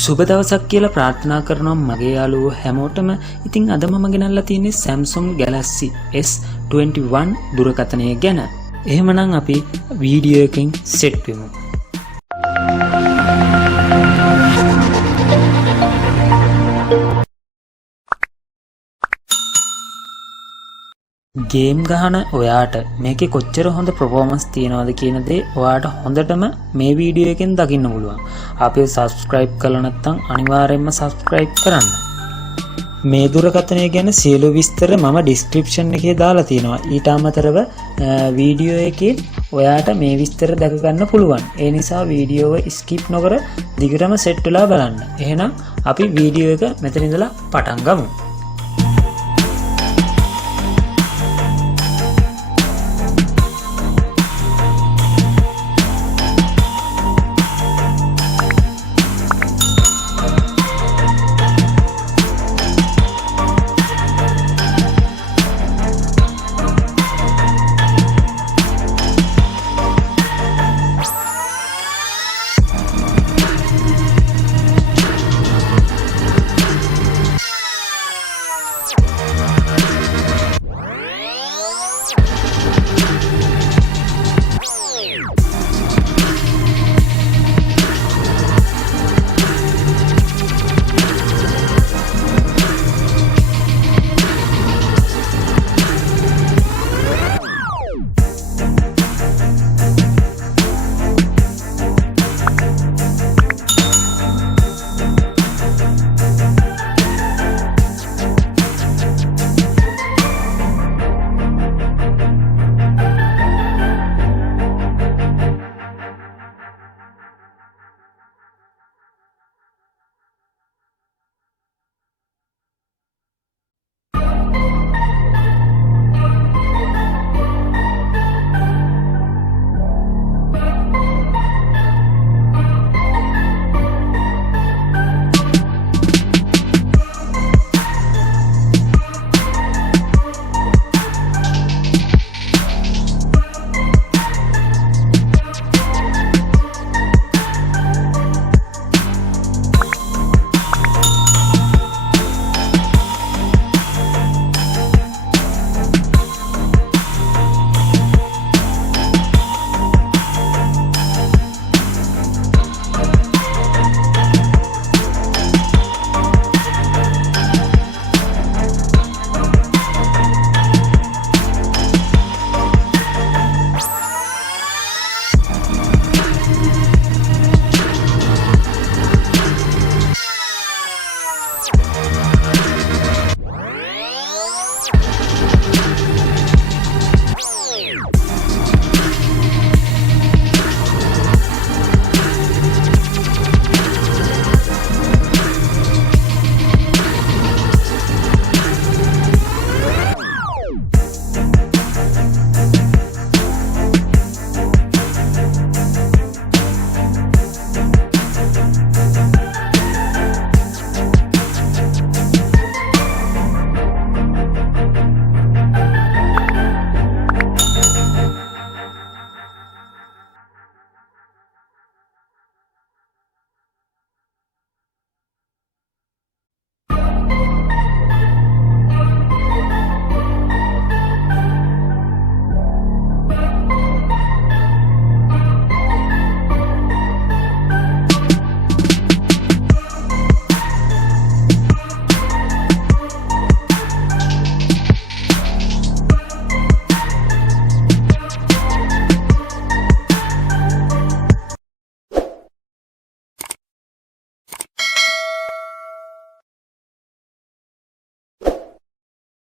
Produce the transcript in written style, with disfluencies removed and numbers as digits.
සුබ දවසක් කියලා ප්‍රාර්ථනා කරනවා මගේ යාළුවෝ හැමෝටම. ඉතින් අද මම ගෙනල්ලා තියෙන්නේ Samsung Galaxy S21 දුරකථනය ගැන. එහෙමනම් අපි වීඩියෝ එකකින් සෙට් වෙමු. ගේම් ගහන ඔයාට මේකේ කොච්චර හොඳ performance තියනවද කියන දේ ඔයාට හොඳටම මේ වීඩියෝ එකෙන් දකින්න පුළුවන්. අපි subscribe කරලා නැත්නම් අනිවාර්යයෙන්ම subscribe කරන්න. මේ දුරකථනය ගැන සියලු විස්තර මම description එකේ දාලා තියෙනවා. ඊට අමතරව වීඩියෝ එකේ ඔයාට මේ විස්තර දැක ගන්න පුළුවන්. ඒ නිසා වීඩියෝව skip නොකර දිගටම set වෙලා බලන්න. එහෙනම් අපි වීඩියෝ එක මෙතන ඉඳලා පටන් ගමු.